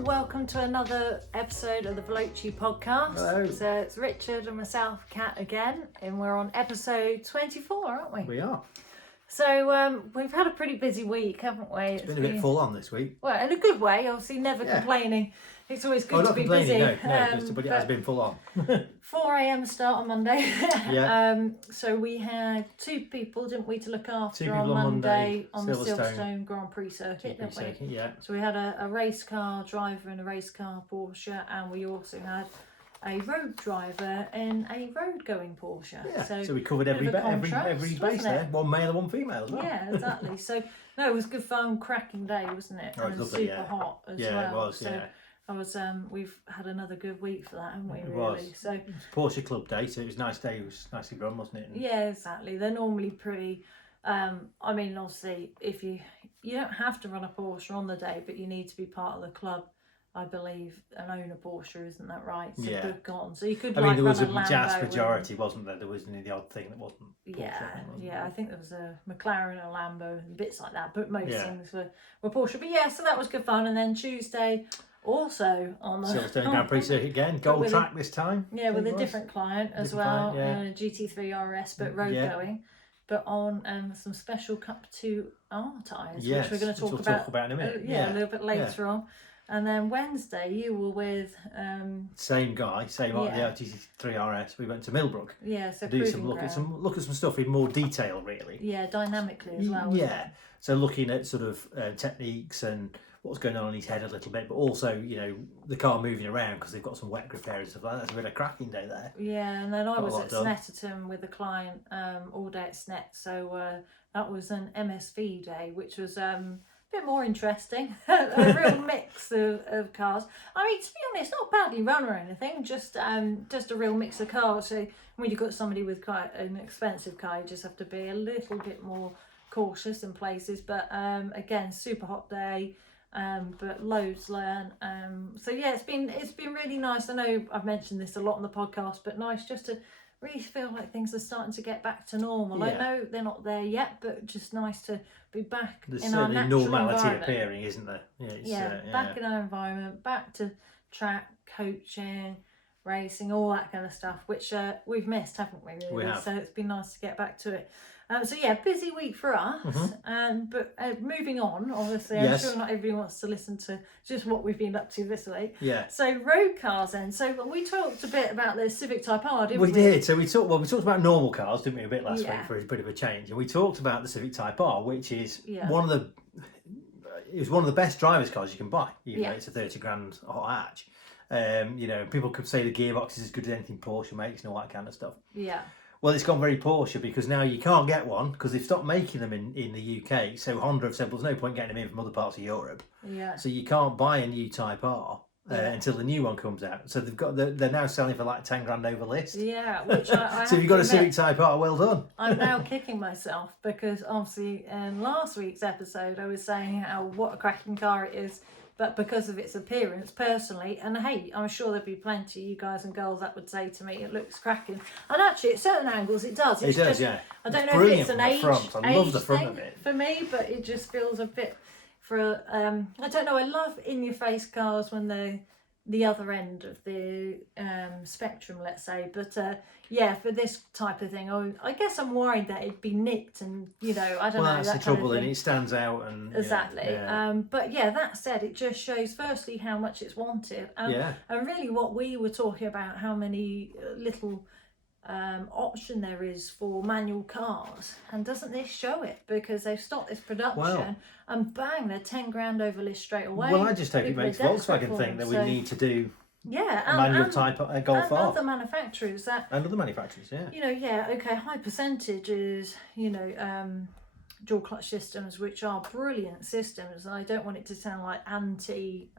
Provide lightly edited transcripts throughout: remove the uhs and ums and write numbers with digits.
and welcome to another episode of the Veloce Podcast. Hello. So it's Richard and myself, Kat, again, and we're on episode 24, aren't we? We are. So we've had a pretty busy week, haven't we? It's been a bit full on this week. Well, in a good way, obviously, never complaining. It's always good to be busy. No, but it has been full on. 4 a.m. start on Monday. Yeah. So we had two people, didn't we, to look after Two on people on Monday on the Silverstone. Silverstone Grand Prix circuit, didn't we? Yeah. So we had a race car driver in a race car Porsche, and we also had a road driver in a road going Porsche. Yeah. So we bit covered of every a contrast, base wasn't there. it? One male and one female as well. Yeah, exactly. So no, it was good fun, cracking day, wasn't it? Oh, it was and lovely, super hot as well. Yeah, it was. So Yeah. I was. We've had another good week for that, haven't we? It Really. was. So It was Porsche Club Day, so it was a nice day. It was nicely run, wasn't it? And yeah, exactly. They're normally pretty. I mean, obviously, if you don't have to run a Porsche on the day, but you need to be part of the club. I believe and own a Porsche, isn't that right? So Yeah. good gone. So you could. I mean, there was a run Lambo vast majority, wasn't there? There wasn't the odd thing that wasn't. Porsche, Yeah. I think there was a McLaren, a Lambo, and bits like that. But most Yeah. things were Porsche. But yeah, so that was good fun. And then Tuesday, also on the Silverstone Grand Prix circuit again, gold track this time. Yeah, with it a was. different client as Different well, client, a GT2 RS, but road Yeah. going. But on some special Cup 2R tyres, Yes, which we're going to which talk we'll about, talk about in a minute. a little bit later on. And then Wednesday, you were with, Same guy, same Yeah. GT3 RS. We went to Millbrook so to do proving some look at ground. some stuff in more detail, really. Yeah, dynamically as well. wasn't Yeah. it? So looking at sort of techniques and what's going on in his head a little bit, but also the car moving around because they've got some wet grip areas and stuff like that. It's a bit of a cracking day there. Yeah, and then I Got a was lot at done. Snetterton with a client all day at Snet, so that was an MSV day, which was a bit more interesting. A real mix of cars. I mean, to be honest, not badly run or anything, just a real mix of cars. So when you've got somebody with quite an expensive car, you just have to be a little bit more cautious in places. But again, super hot day. But loads learn. So yeah, it's been really nice. I know I've mentioned this a lot on the podcast, but nice just to really feel like things are starting to get back to normal. I Yeah. know they're not there yet, but just nice to be back There's in our certainly natural normality environment. appearing, isn't there? Back in our environment, back to track, coaching, racing, all that kind of stuff, which we've missed, haven't we? Really? We have. So it's been nice to get back to it. So yeah, busy week for us. But moving on, obviously, I'm Yes. sure not everybody wants to listen to just what we've been up to this week. Yeah. So road cars then. So we talked a bit about the Civic Type R, didn't we? We did. So we talked about normal cars, didn't we, a bit last Yeah. week for a bit of a change, and we talked about the Civic Type R, which is one of the best drivers' cars you can buy. Even though it's a 30 grand hot hatch. People could say the gearbox is as good as anything Porsche makes and all that kind of stuff. Yeah. Well, it's gone very Porsche because now you can't get one because they've stopped making them in the UK. So Honda have said, well, there's no point getting them in from other parts of Europe. Yeah. So you can't buy a new Type R until the new one comes out. So they're now selling for like 10 grand over list. Yeah, which I So if you've got a Civic Type R, well done. I'm now kicking myself because obviously in last week's episode I was saying what a cracking car it is, but because of its appearance personally, and hey, I'm sure there'd be plenty of you guys and girls that would say to me it looks cracking, and actually at certain angles it does. It's It does, just, yeah. I don't It's know if brilliant it's an from the age, front. I love the front thing of it. for me, but it just feels a bit for I don't know. I love in-your-face cars when they're the other end of the spectrum, let's say, but for this type of thing, I guess I'm worried that it'd be nicked, and I don't know. Well, that's that the kind of trouble, and thing. it stands out, and Exactly. Yeah. But yeah, that said, it just shows firstly how much it's wanted, and really what we were talking about, how many little option there is for manual cars, and doesn't this show it? Because they've stopped this production and bang, they're 10 grand over list straight away. Well, I just hope it People are makes desperate Volkswagen for think that them, we need to do a manual Type Golf and R. other manufacturers that And other manufacturers, high percentages, dual clutch systems, which are brilliant systems, and I don't want it to sound like anti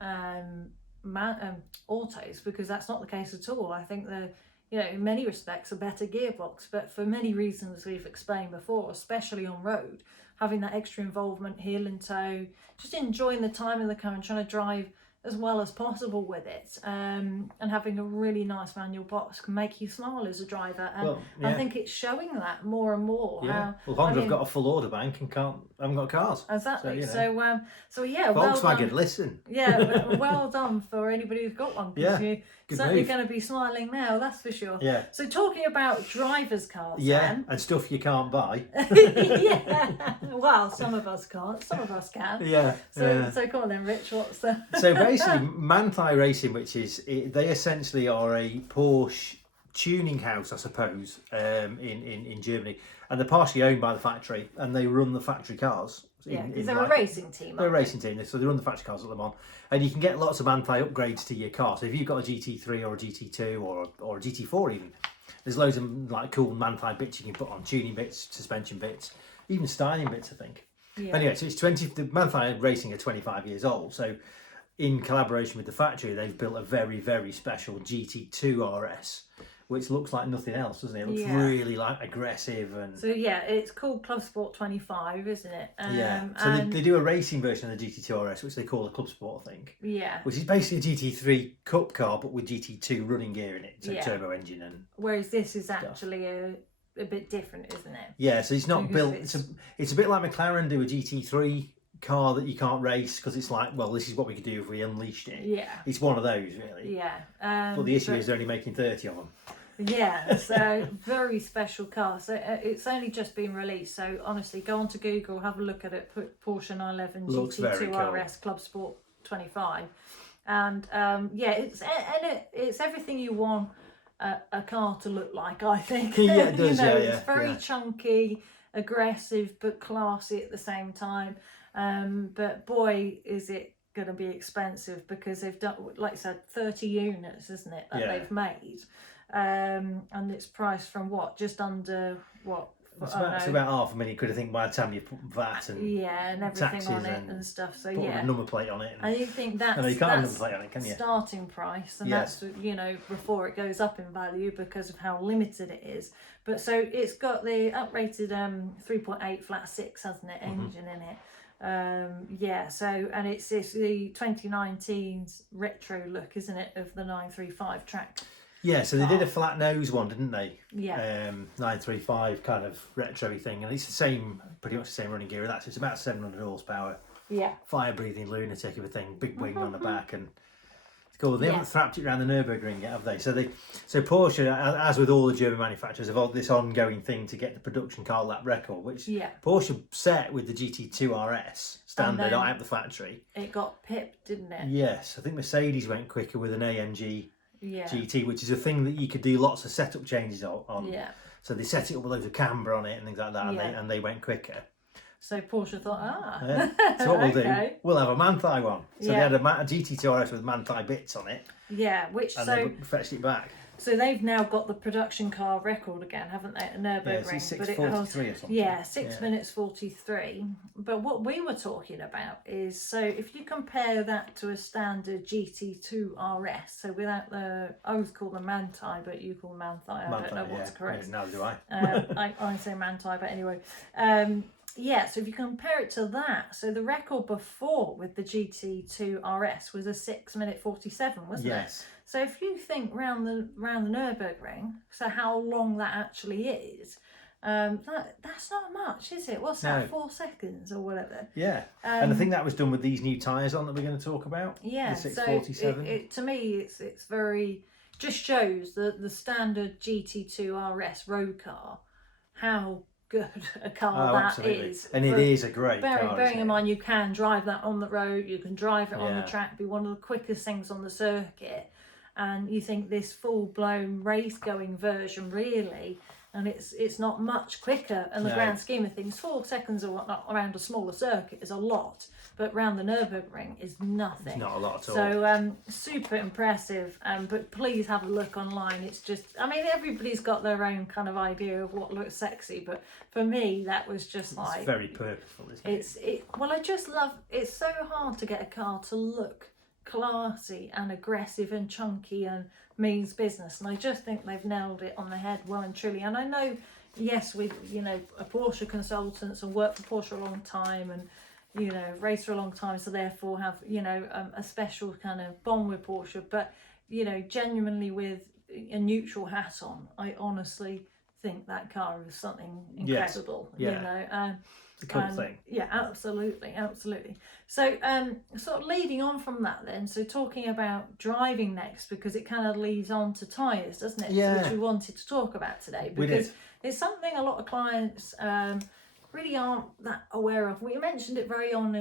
autos, because that's not the case at all. I think they're in many respects a better gearbox, but for many reasons we've explained before, especially on road, having that extra involvement, heel and toe, just enjoying the time in the car and trying to drive as well as possible with it, and having a really nice manual box can make you smile as a driver, and I think it's showing that more and more. Yeah. Honda have got a full order bank and haven't got cars. Exactly. So Volkswagen, well done. Listen. Yeah, well done for anybody who's got one. Yeah, you're certainly going to be smiling now, that's for sure. Yeah. So talking about drivers' cars, and stuff you can't buy. Yeah. Well, some of us can't. Some of us can. Yeah. So go on then, Rich. What's the? So basically, Manthey Racing, they essentially are a Porsche tuning house, I suppose, in Germany, and they're partially owned by the factory, and they run the factory cars. Yeah, because they're a racing team. They're a racing team, so they run the factory cars at Le Mans, and you can get lots of Manthey upgrades to your car. So if you've got a GT3 or a GT2 or a GT4 even, there's loads of like cool Manthey bits you can put on, tuning bits, suspension bits, even styling bits, I think. Yeah. Anyway, so the Manthey Racing are 25 years old, so in collaboration with the factory, they've built a very, very special GT2 RS, which looks like nothing else, doesn't it? It looks really like aggressive and. So it's called ClubSport 25, isn't it? So they do a racing version of the GT2 RS, which they call a ClubSport, I think. Yeah. Which is basically a GT3 Cup car, but with GT2 running gear in it, so turbo engine and. Whereas this is actually a bit different, isn't it? Yeah, so it's not built. It's a bit like McLaren do a GT3 car that you can't race because it's like, well, this is what we could do if we unleashed it. Yeah. It's one of those, really. Yeah. But the issue is they're only making 30 of them. Yeah, so very special car. So it's only just been released. So honestly, go onto Google, have a look at it. Put Porsche 911 GT2 RS ClubSport 25, and it's everything you want a car to look like. I think. Yeah, it does. It's very chunky, aggressive, but classy at the same time. But boy, is it going to be expensive because they've done, like I said, 30 units, isn't it, that they've made. And it's priced from just under what? It's about £500,000 I think, by the time you put VAT and everything on it and stuff. So put a number plate on it. And you think that's you can't have a number plate on it, can you? Starting price, and that's before it goes up in value because of how limited it is. But so it's got the uprated 3.8 flat 6, hasn't it, engine in it. So and it's the 2019's retro look, isn't it, of the 935 track. Yeah, so they did a flat nose one, didn't they? Yeah. 935 kind of retro-y thing, and it's pretty much the same running gear as that. So it's about 700 horsepower. Yeah. Fire-breathing lunatic of a thing, big wing on the back, and it's cool. They haven't thrapped it around the Nürburgring yet, have they? So Porsche, as with all the German manufacturers, have got this ongoing thing to get the production car lap record, which Porsche set with the GT2 RS standard out the factory. It got pipped, didn't it? Yes, I think Mercedes went quicker with an AMG. GT, which is a thing that you could do lots of setup changes on. Yeah. So they set it up with loads of camber on it and things like that, and they went quicker. So Porsche thought, So what we'll do, we'll have a Manthey one. So they had a GT2 RS with Manthey bits on it. Yeah, they fetched it back. So they've now got the production car record again, haven't they, at Nürburgring? Yeah, it's 6:43 or something. Yeah, 6 minutes 43. But what we were talking about is, so if you compare that to a standard GT2 RS, so without I always call them Manthey, but you call them Manthey. I don't know what's correct. Yeah, neither do I. I say Manthey, but anyway. So if you compare it to that, so the record before with the GT2 RS was a 6 minute 47, wasn't it? Yes. So if you think round the Nürburgring, so how long that actually is, that's not much, is it? What's that, 4 seconds or whatever? Yeah, and I think that was done with these new tyres on that we're going to talk about. Yeah, the 647. So to me, it's very, just shows the standard GT2 RS road car, how good a car that is. And it is a great car. Bearing in mind, you can drive that on the road, you can drive it on the track, be one of the quickest things on the circuit. And you think this full-blown race-going version, really, and it's not much quicker in the grand scheme of things. 4 seconds or whatnot around a smaller circuit is a lot, but around the Nürburgring is nothing. It's not a lot at all. So super impressive. But please have a look online. It's just, I mean, everybody's got their own kind of idea of what looks sexy, but for me, that was just like, it's very purposeful, isn't it? Well, I just love. It's so hard to get a car to look classy and aggressive and chunky and means business, and I just think they've nailed it on the head well and truly. And I know, yes, we a Porsche consultants and worked for Porsche a long time, and raced for a long time, so therefore have, a special kind of bond with Porsche. But, genuinely with a neutral hat on, I honestly think that car is something incredible. Yes. It's a cool thing. Yeah, absolutely. So sort of leading on from that then, so talking about driving next, because it kind of leads on to tyres, doesn't it? Yeah. Which we wanted to talk about today, because it's something a lot of clients really aren't that aware of. We mentioned it early on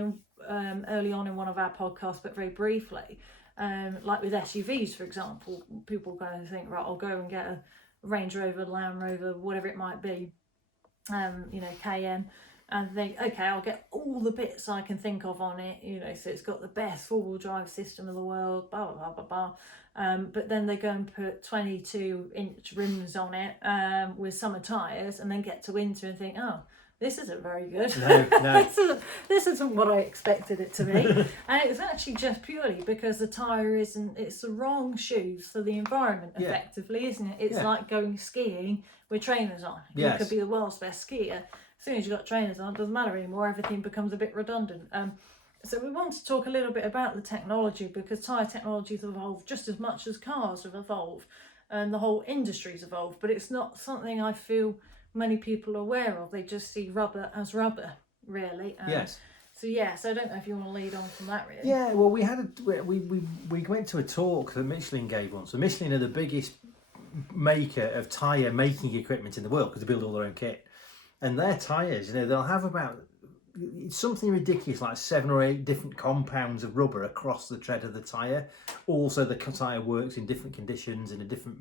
in one of our podcasts, but very briefly. Like with SUVs, for example, people go and think, right, I'll go and get a Range Rover, Land Rover, whatever it might be, Cayenne, and think, okay, I'll get all the bits I can think of on it, so it's got the best four-wheel drive system in the world, blah, blah, blah, blah, blah. But then they go and put 22-inch rims on it with summer tyres, and then get to winter and think, oh, this isn't very good. No. this isn't what I expected it to be. And it's actually just purely because the tyre it's the wrong shoes for the environment, effectively, isn't it? It's like going skiing with trainers on. You could be the world's best skier. As soon as you've got trainers on, it doesn't matter anymore. Everything becomes a bit redundant. So we want to talk a little bit about the technology, because tyre technology has evolved just as much as cars have evolved, and the whole industry's evolved. But it's not something I feel many people are aware of. They just see rubber as rubber, really. So I don't know if you want to lead on from that, really. Yeah, well, we went to a talk that Michelin gave once. So Michelin are the biggest maker of tyre making equipment in the world, because they build all their own kit. And their tyres, they'll have about something ridiculous like 7 or 8 different compounds of rubber across the tread of the tyre. Also, the tyre works in different conditions and in different,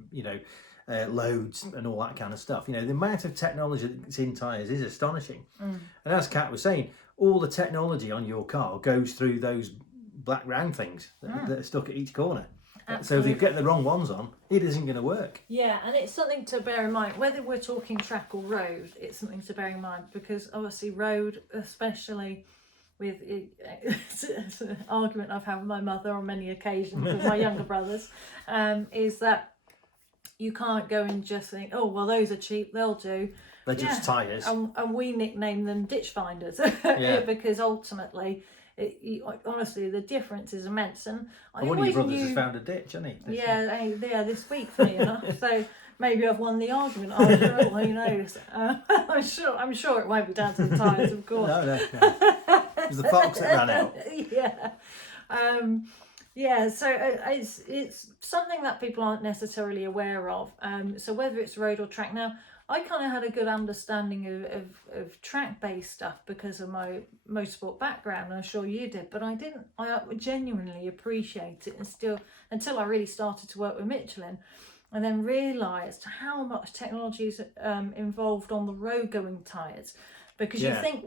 loads and all that kind of stuff. The amount of technology that's in tyres is astonishing. And as Kat was saying, all the technology on your car goes through those black round things that are stuck at each corner. Absolutely. So if you get the wrong ones on, it isn't going to work. Yeah, and it's something to bear in mind. Whether we're talking track or road, it's something to bear in mind, because obviously road, especially with it's an argument I've had with my mother on many occasions with my younger brothers, is that you can't go and just think, oh, well, those are cheap, they'll do. They're just tyres. And we nickname them ditch finders because ultimately, honestly, the difference is immense. And one of your brothers has found a ditch, hasn't he? This week, funny enough. So maybe I've won the argument after all, who knows? I'm sure it won't be down to the tyres, of course. No. It was the fox that ran out. So it's something that people aren't necessarily aware of. So whether it's road or track. Now, I kind of had a good understanding of track-based stuff because of my motorsport background, and I'm sure you did, but I genuinely appreciate it, and still, until I really started to work with Michelin, and then realised how much technology is involved on the road-going tyres. Because you think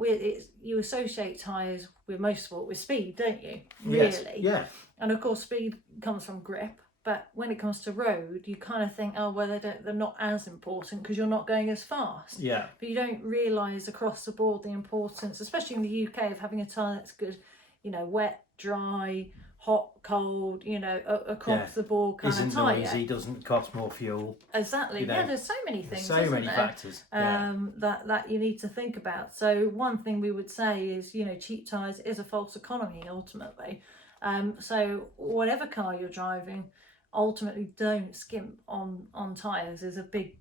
you associate tyres with motorsport, with speed, don't you? Really? Yes. Yeah. And of course, speed comes from grip. But when it comes to road, you kind of think, oh, well, they're not as important because you're not going as fast. Yeah. But you don't realise across the board the importance, especially in the UK, of having a tyre that's good, wet, dry, hot, cold, across the board kind of tyre. Isn't noisy, doesn't cost more fuel. Exactly. There's so many things. So many factors. That you need to think about. So one thing we would say is, cheap tyres is a false economy ultimately. So whatever car you're driving, ultimately don't skimp on tyres is a big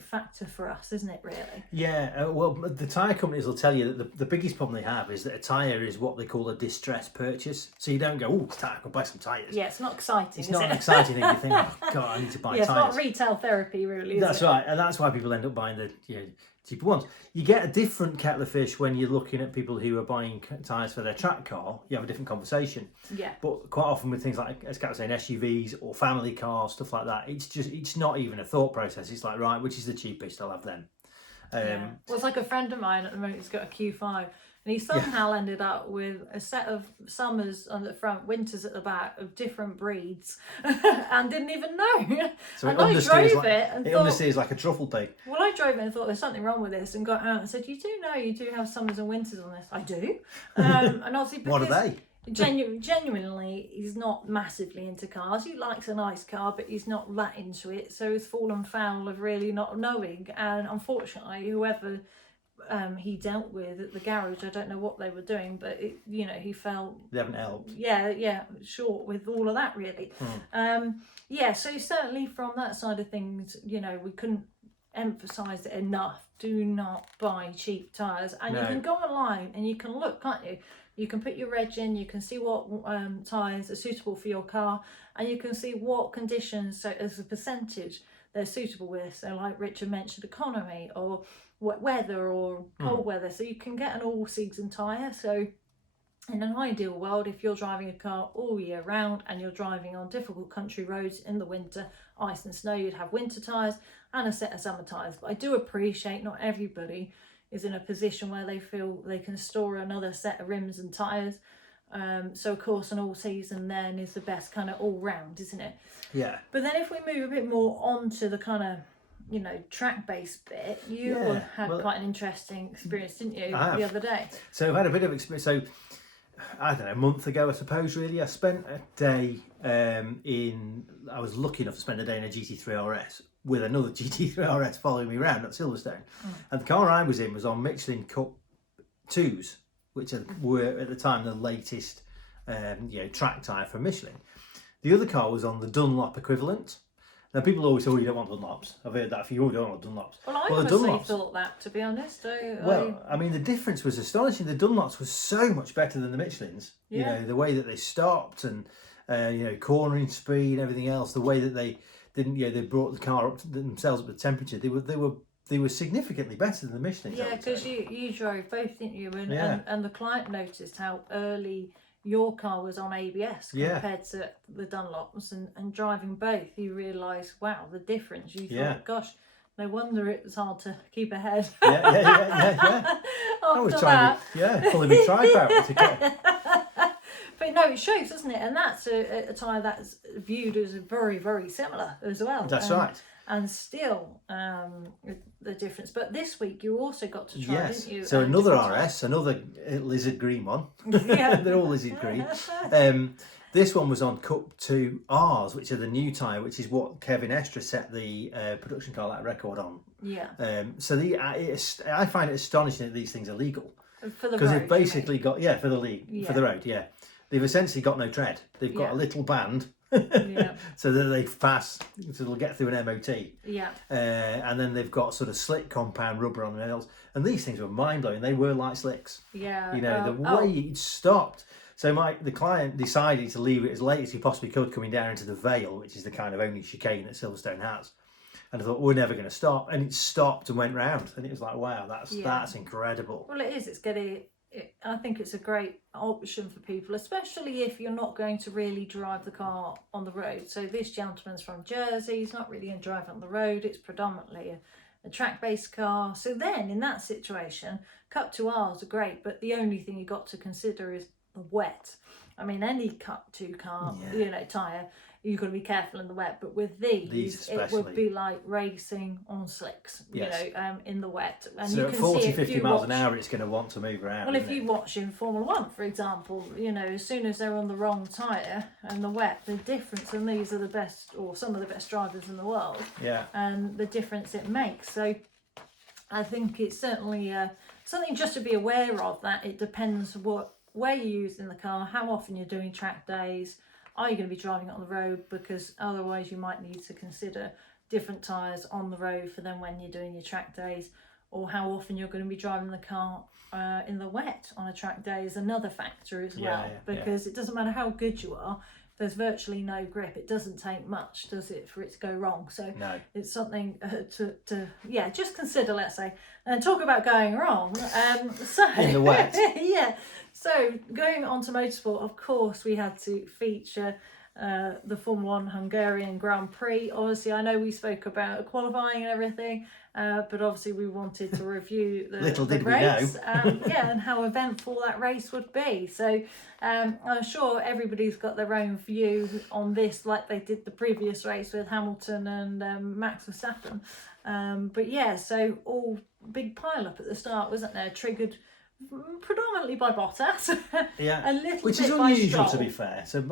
factor for us, isn't it, really? Yeah, well, the tyre companies will tell you that the biggest problem they have is that a tyre is what they call a distress purchase. So you don't go, oh, I can buy some tyres. Yeah, it's not exciting. It's not an exciting thing. You think, oh, God, I need to buy tyres. It's not retail therapy, really. That's right, and that's why people end up buying the cheaper ones. You get a different kettle of fish when you're looking at people who are buying tyres for their track car. You have a different conversation. Yeah. But quite often with things like, as Kat was saying, SUVs or family cars, stuff like that, it's not even a thought process. It's like, right, which is the cheapest? I'll have them. Well, it's like a friend of mine at the moment. He's got a Q5. And he somehow ended up with a set of summers on the front, winters at the back of different breeds, and didn't even know. So and I drove it and thought, understeers like a truffle pig. Well, I drove it and thought there's something wrong with this, and got out and said, "You do know you do have summers and winters on this." I do, and obviously because what are they? Genuinely, he's not massively into cars. He likes a nice car, but he's not that into it. So he's fallen foul of really not knowing, and unfortunately, whoever he dealt with at the garage. I don't know what they were doing, but he felt they haven't helped. Yeah, short with all of that really. So certainly from that side of things, we couldn't emphasize it enough. Do not buy cheap tyres, and you can go online and you can look, can't you? You can put your reg in, you can see what tyres are suitable for your car, and you can see what conditions, so as a percentage, they're suitable with. So like Richard mentioned, economy or wet weather or cold weather. So you can get an all-season tyre. So in an ideal world, if you're driving a car all year round and you're driving on difficult country roads in the winter, ice and snow, you'd have winter tyres and a set of summer tyres. But I do appreciate not everybody is in a position where they feel they can store another set of rims and tyres. So of course an all season then is the best kind of all round, isn't it? Yeah. But then if we move a bit more onto the kind of track based bit, you had quite an interesting experience, didn't you, the other day? So I've had a bit of experience. So I don't know, a month ago I suppose really, I spent a day I was lucky enough to spend a day in a GT3 RS with another GT3 RS following me around at Silverstone. And the car I was in was on Michelin Cup 2s, which were at the time the latest track tyre from Michelin. The other car was on the Dunlop equivalent. Now people always say, "Oh, you don't want Dunlops." I've heard that. If you don't want Dunlops, well, I honestly thought that, to be honest. I mean, the difference was astonishing. The Dunlops was so much better than the Michelins. Yeah. The way that they stopped and cornering speed and everything else. The way that they didn't, they brought the car up to themselves up to temperature. They were significantly better than the Michelins. Yeah, because you drove both, didn't you? And the client noticed how early your car was on ABS compared to the Dunlops, and driving both, you realise, wow, the difference. You thought, gosh, no wonder it was hard to keep ahead. Yeah. I was trying to, pulling my tripod to get. But no, it shows, doesn't it? And that's a tyre that's viewed as very, very similar as well. That's right. And still the difference. But this week you also got to try, didn't you? So another RS, another lizard green one. Yeah. They're all lizard green. This one was on Cup 2 Rs, which are the new tyre, which is what Kevin Estra set the production car lap record on. Yeah. So I find it astonishing that these things are legal. For the road. Because they've basically got, for the league, for the road, They've essentially got no tread. They've got a little band. So that they pass, so they'll get through an MOT. And then they've got sort of slick compound rubber on the nails, and these things were mind blowing. They were like slicks. The way it stopped. So the client decided to leave it as late as he possibly could, coming down into the Vale, which is the kind of only chicane that Silverstone has. And I thought, we're never going to stop, and it stopped and went round, and it was like, wow, that's incredible. Well, it is. I think it's a great option for people, especially if you're not going to really drive the car on the road. So this gentleman's from Jersey, he's not really going to drive on the road. It's predominantly a track-based car. So then in that situation, Cup 2Rs are great, but the only thing you've got to consider is the wet. I mean, any Cup 2 car, tyre, you've got to be careful in the wet, but with these it would be like racing on slicks, in the wet. And so you at can 40, see 50 miles an hour, it's going to want to move around. Well, if you watch in Formula 1, for example, as soon as they're on the wrong tyre and the wet, the difference, and these are the best, or some of the best drivers in the world, and the difference it makes. So I think it's certainly something just to be aware of, that it depends where you're using the car, how often you're doing track days. Are you going to be driving it on the road? Because otherwise you might need to consider different tyres on the road for then when you're doing your track days, or how often you're going to be driving the car in the wet on a track day is another factor as well. Because it doesn't matter how good you are, there's virtually no grip. It doesn't take much, does it, for it to go wrong? So it's something to just consider, let's say, and talk about going wrong. So in the wet. So going on to motorsport, of course, we had to feature the Formula 1 Hungarian Grand Prix. Obviously, I know we spoke about qualifying and everything, but obviously we wanted to review the race. And how eventful that race would be. So I'm sure everybody's got their own view on this, like they did the previous race with Hamilton and Max Verstappen. So all big pile up at the start, wasn't there? Triggered predominantly by Bottas, a little which bit is by unusual Stroll. to be fair. So,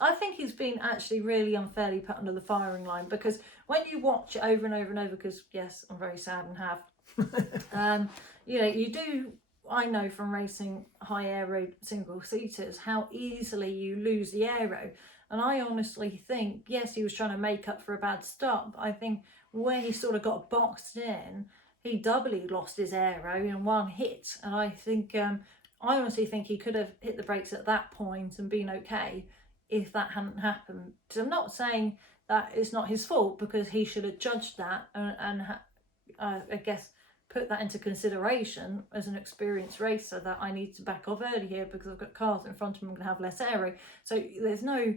I think he's been actually really unfairly put under the firing line, because when you watch it over and over and over, because yes, I'm very sad and have, you do. I know from racing high aero single seaters how easily you lose the aero, and I honestly think yes, he was trying to make up for a bad start, but I think where he sort of got boxed in, he doubly lost his aero in one hit, and I think I honestly think he could have hit the brakes at that point and been okay if that hadn't happened. So I'm not saying that it's not his fault, because he should have judged that and I guess put that into consideration as an experienced racer, that I need to back off early here because I've got cars in front of me, I'm going to have less aero. So there's no,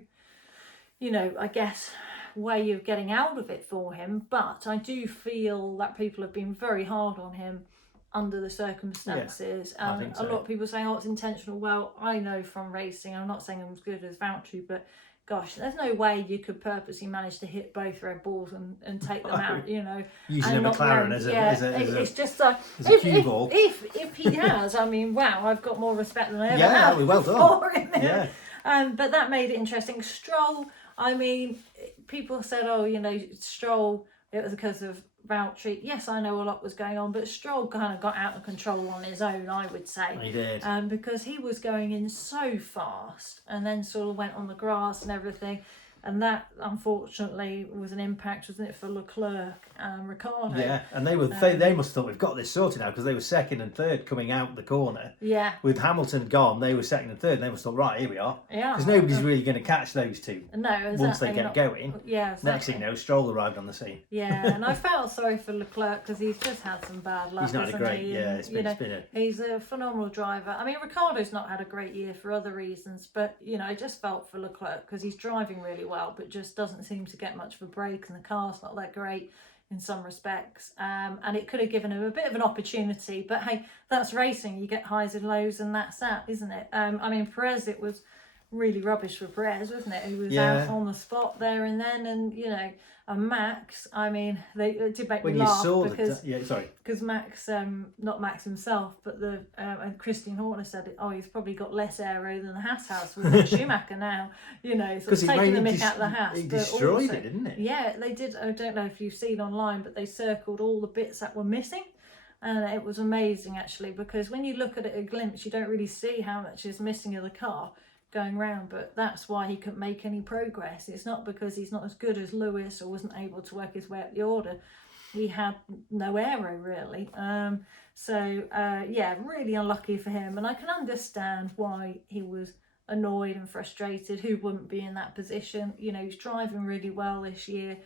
I guess, way of getting out of it for him. But I do feel that people have been very hard on him under the circumstances. Yeah, I think so. A lot of people saying, oh, it's intentional. Well, I know from racing, I'm not saying I'm as good as Valtteri, but gosh, there's no way you could purposely manage to hit both Red Bulls and take them out, Using a McLaren as it's just like, cue ball. If he has, I mean, wow, I've got more respect than I ever had well for him. Yeah. But that made it interesting. Stroll, I mean, people said, oh, Stroll, it was because of Valtteri. Yes, I know a lot was going on, but Stroll kind of got out of control on his own, I would say. He did. Because he was going in so fast and then sort of went on the grass and everything. And that, unfortunately, was an impact, wasn't it, for Leclerc and Ricciardo? Yeah, and they must have thought we've got this sorted now, because they were second and third coming out the corner. Yeah. With Hamilton gone, they were second and third, and they must have thought, right, here we are. Yeah. Because nobody's really going to catch those two. No, exactly. Once they get going. Yeah, exactly. Next thing you know, Stroll arrived on the scene. Yeah, and I felt sorry for Leclerc because he's just had some bad luck. He's not had a great, He's a phenomenal driver. I mean, Ricciardo's not had a great year for other reasons, but, I just felt for Leclerc because he's driving really well, but just doesn't seem to get much of a break, and the car's not that great in some respects, and it could have given him a bit of an opportunity, but hey, that's racing. You get highs and lows, and that's that, isn't it? I mean, Perez, it was really rubbish for Perez, wasn't it? He was out on the spot there and then, and and Max, I mean, it did make me laugh because Max, not Max himself, but the Christian Horner said, oh, he's probably got less aero than the Haas house with Schumacher now, sort of taking the mick out of the Haas. He destroyed it, didn't it? Yeah, they did. I don't know if you've seen online, but they circled all the bits that were missing. And it was amazing, actually, because when you look at it at a glimpse, you don't really see how much is missing of the car going round, but that's why he couldn't make any progress. It's not because he's not as good as Lewis or wasn't able to work his way up the order. He had no aero, really. Really unlucky for him, and I can understand why he was annoyed and frustrated. Who wouldn't be in that position? He's driving really well this year.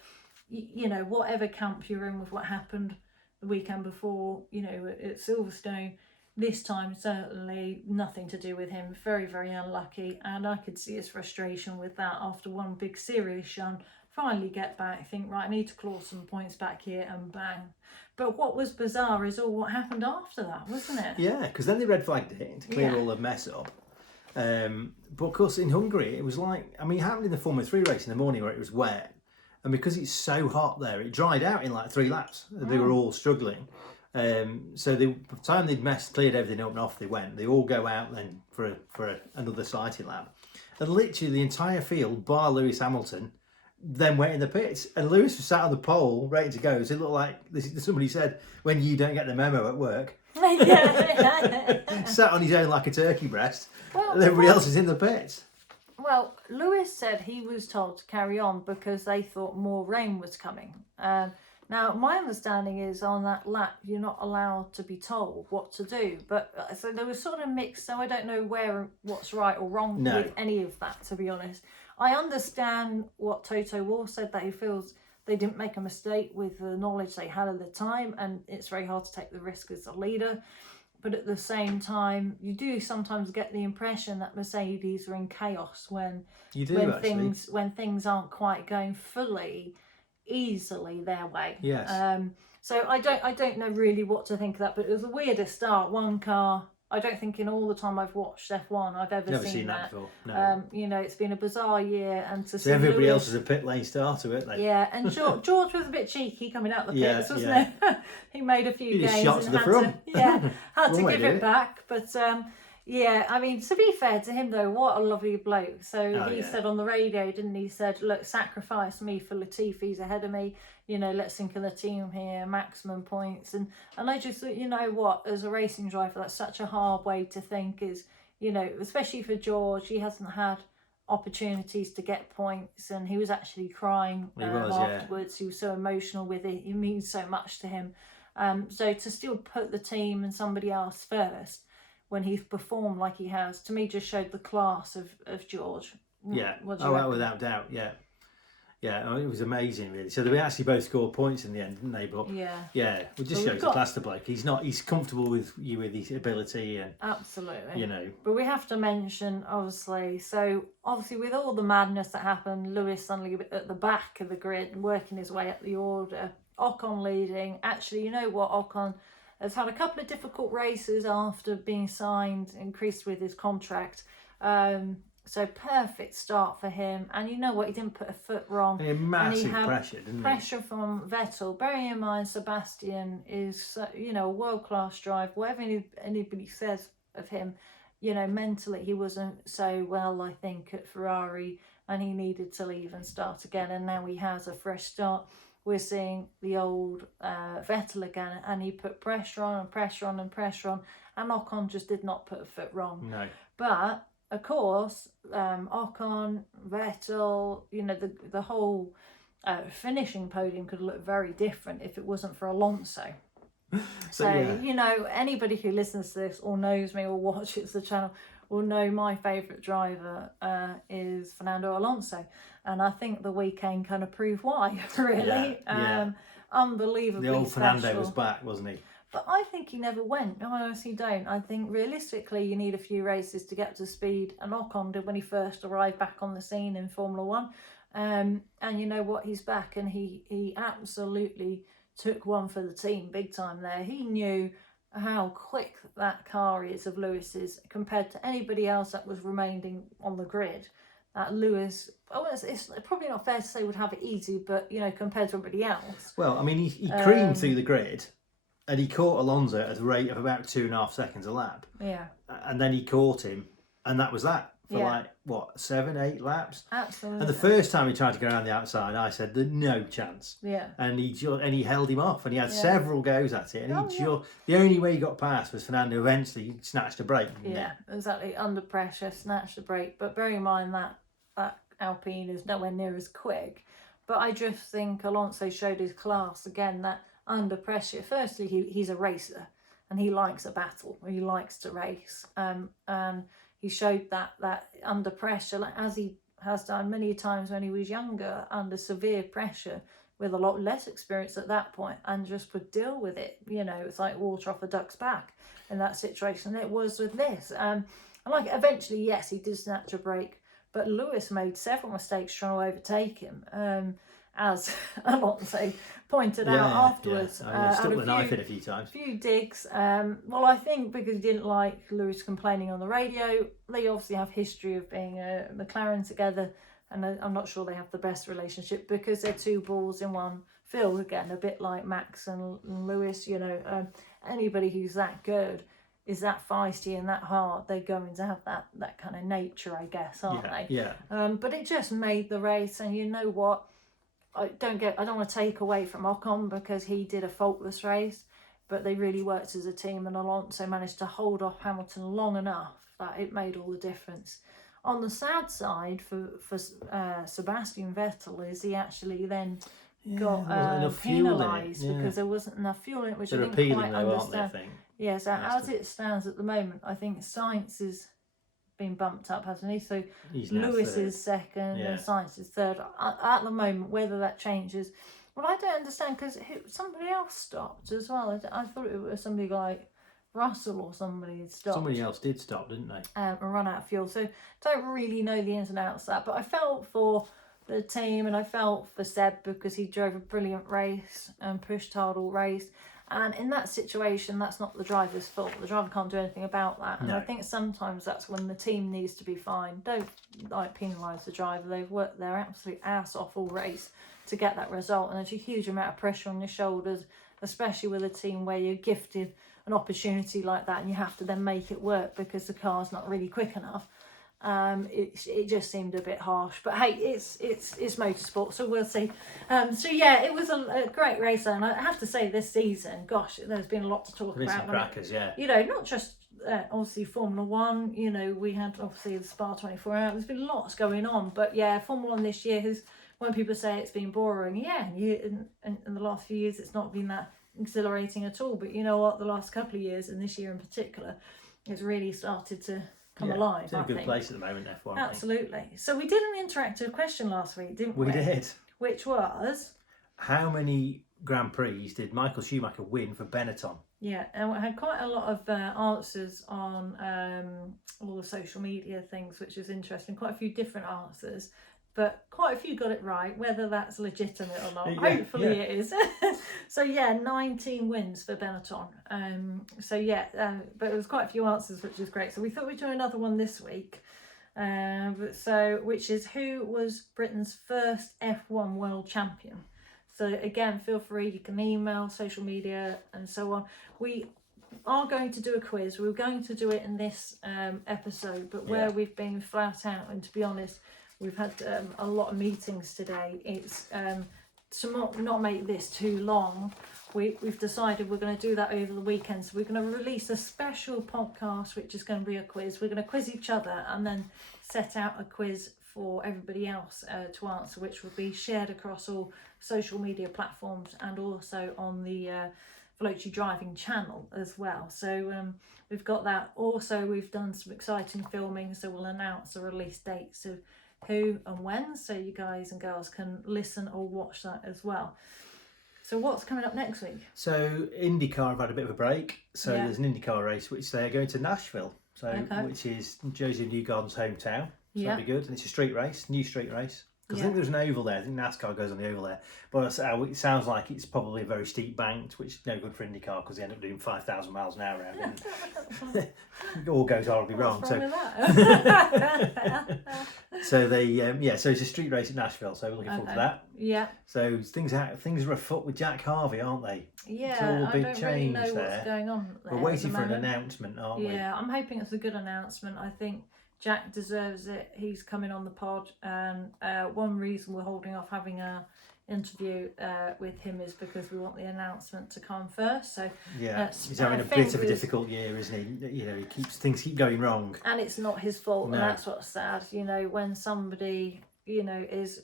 Whatever camp you're in with what happened the weekend before, at Silverstone, this time certainly nothing to do with him. Very, very unlucky, and I could see his frustration with that after one big serious shunt. Finally get back, think, right, I need to claw some points back here, and bang. But what was bizarre is all what happened after that, wasn't it? Yeah, because then they red flagged it to clear all the mess up. But of course in Hungary it was like, I mean, it happened in the Formula 3 race in the morning where it was wet, and because it's so hot there, it dried out in like 3 laps. They were all struggling. So by the time they'd cleared everything up and off they went, they all go out then for another sighting lap, and literally the entire field bar Lewis Hamilton then went in the pits, and Lewis was sat on the pole ready to go. So it looked like somebody said, when you don't get the memo at work. Sat on his own like a turkey breast, and everybody else is in the pits. Well, Lewis said he was told to carry on because they thought more rain was coming. Now, my understanding is on that lap, you're not allowed to be told what to do. But so there was sort of mixed, so I don't know what's right or wrong with any of that, to be honest. I understand what Toto Wolff said, that he feels they didn't make a mistake with the knowledge they had at the time, and it's very hard to take the risk as a leader. But at the same time, you do sometimes get the impression that Mercedes are in chaos when things aren't quite going fully easily their way. Yes. So I don't know really what to think of that, but it was the weirdest start. One car, I don't think in all the time I've watched F1 I've ever seen that before. No. It's been a bizarre year, and to see everybody Lewis, else is a pit lane starter, weren't they? Yeah, and George was a bit cheeky coming out the pits, wasn't he? He made a few gains shot and to the front. had to give it back, but Yeah, I mean, to be fair to him though, what a lovely bloke. So he said on the radio, didn't he? Said, look, sacrifice me for Latifi's ahead of me. You know, let's think of the team here, maximum points. And I just thought, you know what, as a racing driver, that's such a hard way to think. Is, you know, especially for George, he hasn't had opportunities to get points, and he was actually crying afterwards. He was so emotional with it. It means so much to him. So to still put the team and somebody else first when he's performed like he has, to me just showed the class of George. Yeah. Well, without doubt. Yeah. Yeah, it was amazing, really. So they actually both scored points in the end, didn't they? But yeah, it just shows the class the bloke. He's comfortable with his ability, and absolutely, you know. But we have to mention, obviously, with all the madness that happened, Lewis suddenly at the back of the grid, working his way up the order. Ocon leading. Actually, you know what? Ocon has had a couple of difficult races after being signed, increased with his contract. So perfect start for him, and you know what? He didn't put a foot wrong. He had massive pressure, didn't he? Pressure from Vettel. Bearing in mind, Sebastian is a world class driver. Whatever anybody says of him, you know, mentally he wasn't so well, I think, at Ferrari, and he needed to leave and start again. And now he has a fresh start. We're seeing the old Vettel again, and he put pressure on and pressure on and pressure on, and Ocon just did not put a foot wrong. No, but. Of course, Ocon, Vettel, you know, the whole finishing podium could look very different if it wasn't for Alonso. You know, anybody who listens to this or knows me or watches the channel will know my favourite driver is Fernando Alonso. And I think the weekend kind of proved why, really. Unbelievably the old special. Fernando was back, wasn't he? But I think he never went. I honestly don't. I think realistically you need a few races to get to speed. And Ocon did when he first arrived back on the scene in Formula 1. And you know what? He's back, and he absolutely took one for the team big time there. He knew how quick that car is of Lewis's compared to anybody else that was remaining on the grid. That Lewis, it's probably not fair to say would have it easy, but, you know, compared to everybody else. Well, I mean, he creamed through the grid. And he caught Alonso at a rate of about 2.5 seconds a lap. Yeah. And then he caught him, and that was that for 7, 8 laps. Absolutely. And the first time he tried to go around the outside, I said, "There's no chance." Yeah. And he held him off, and he had several goes at it, and the only way he got past was Fernando eventually snatched a brake. Yeah, exactly. Under pressure, snatched the brake. But bear in mind that Alpine is nowhere near as quick. But I just think Alonso showed his class again, that under pressure. Firstly, he's a racer, and he likes a battle. He likes to race, and he showed that under pressure, like as he has done many times when he was younger, under severe pressure, with a lot less experience at that point, and just would deal with it. You know, it's like water off a duck's back in that situation. It was with this, and like eventually, yes, he did snatch a break, but Lewis made several mistakes trying to overtake him. As Alonso pointed out afterwards. Yeah. Stuck the knife in a few times. Few digs. Well, I think because he didn't like Lewis complaining on the radio. They obviously have history of being a McLaren together, and I'm not sure they have the best relationship because they're two balls in one field. Again, a bit like Max and Lewis. You know, anybody who's that good is that feisty and that hard. They're going to have that kind of nature, I guess, aren't they? Yeah. But it just made the race, and you know what? I don't want to take away from Ocon because he did a faultless race, but they really worked as a team, and Alonso managed to hold off Hamilton long enough that it made all the difference. On the sad side for Sebastian Vettel is he actually then got penalised because there wasn't enough fuel in it, which I didn't quite understand. Yeah, so as it stands at the moment, I think Sainz is been bumped up, hasn't he? So Lewis is second and Sainz is third at the moment. Whether that changes, well, I don't understand because somebody else stopped as well. I thought it was somebody like Russell or somebody had stopped. Somebody else did stop, didn't they? And run out of fuel. So don't really know the ins and outs of that, but I felt for the team and I felt for Seb because he drove a brilliant race and pushed hard all race. And in that situation, that's not the driver's fault. The driver can't do anything about that. And I think sometimes that's when the team needs to be fined. Don't penalise the driver. They've worked their absolute ass off all race to get that result. And there's a huge amount of pressure on your shoulders, especially with a team where you're gifted an opportunity like that and you have to then make it work because the car's not really quick enough. It just seemed a bit harsh, but hey, it's motorsport, so we'll see. So yeah, it was a great race, and I have to say this season, gosh, there's been a lot to talk about. Some crackers, yeah. You know, not just obviously Formula One. You know, we had obviously the Spa 24 Hours. There's been lots going on, but yeah, Formula One this year has. When people say it's been boring, yeah, in the last few years it's not been that exhilarating at all. But you know what, the last couple of years, and this year in particular, it's really started to come alive. It's in a good place at the moment, F1. Absolutely. So we did an interactive question last week, didn't we? We did. Which was? How many Grand Prix did Michael Schumacher win for Benetton? Yeah, and we had quite a lot of answers on all the social media things, which was interesting. Quite a few different answers, but quite a few got it right. Whether that's legitimate or not, hopefully it is. So yeah, 19 wins for Benetton. But it was quite a few answers, which is great. So we thought we'd do another one this week. Which is, who was Britain's first F1 world champion? So again, feel free, you can email, social media and so on. We are going to do a quiz. We're going to do it in this episode, but where we've been flat out, and to be honest, we've had a lot of meetings today. It's to not make this too long. We've decided we're going to do that over the weekend. So we're going to release a special podcast, which is going to be a quiz. We're going to quiz each other and then set out a quiz for everybody else to answer, which will be shared across all social media platforms and also on the Veloce Driving channel as well. So we've got that. Also, we've done some exciting filming, so we'll announce the release dates of who and when, so you guys and girls can listen or watch that as well. So what's coming up next week? So IndyCar have had a bit of a break. So there's an IndyCar race which they're going to Nashville. So which is Josie Newgarden's hometown. So that'll be good. And it's a street race, new street race. Because I think there's an oval there. I think NASCAR goes on the oval there. But it sounds like it's probably a very steep banked, which is no good for IndyCar because they end up doing 5,000 miles an hour around it. It all goes horribly wrong. So so it's a street race at Nashville. So we're looking forward to that. Yeah. So things are afoot with Jack Harvey, aren't they? Yeah. It's all a big I don't change really know there. What's going on there. We're waiting for an announcement, aren't we? Yeah, I'm hoping it's a good announcement. I think Jack deserves it. He's coming on the pod, and one reason we're holding off having a interview with him is because we want the announcement to come first. So he's having a bit of a difficult year, isn't he? You know, things keep going wrong, and it's not his fault. And that's what's sad. You know, when somebody is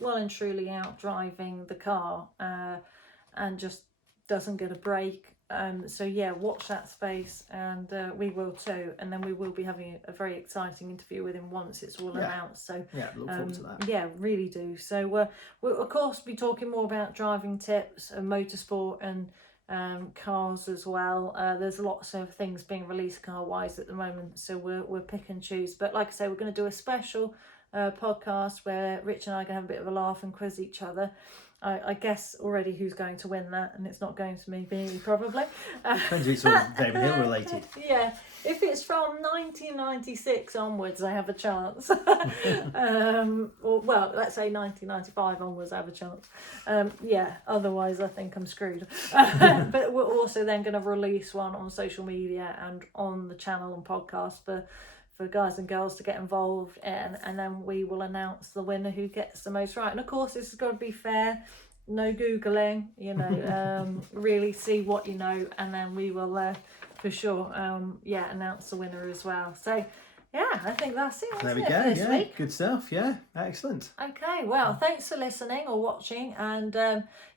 well and truly out driving the car and just doesn't get a break. Watch that space, and we will too, and then we will be having a very exciting interview with him once it's all announced. So look forward to that. Yeah, really do. So we'll of course be talking more about driving tips and motorsport and cars as well. There's lots of things being released car wise at the moment, so we'll pick and choose. But like I say, we're going to do a special podcast where Rich and I are going to have a bit of a laugh and quiz each other. I guess already who's going to win that, and it's not going to me probably. Depends if it's all David Hill related. Yeah, if it's from 1996 onwards, I have a chance. Or let's say 1995 onwards, I have a chance. Otherwise I think I'm screwed. But we're also then going to release one on social media and on the channel and podcast for guys and girls to get involved in, and then we will announce the winner who gets the most right. And of course, this has got to be fair, no Googling, really see what you know, and then we will for sure announce the winner as well. So I think that's it. There we go. For this week. Good stuff. Yeah, excellent. Okay, well, thanks for listening or watching, and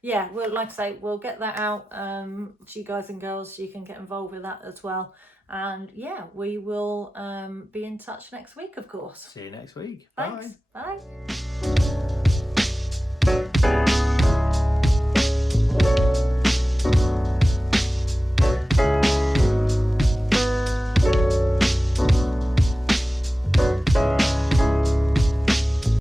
we'll, like I say, we'll get that out to you guys and girls so you can get involved with that as well. And we will be in touch next week, of course. See you next week. Thanks. Bye.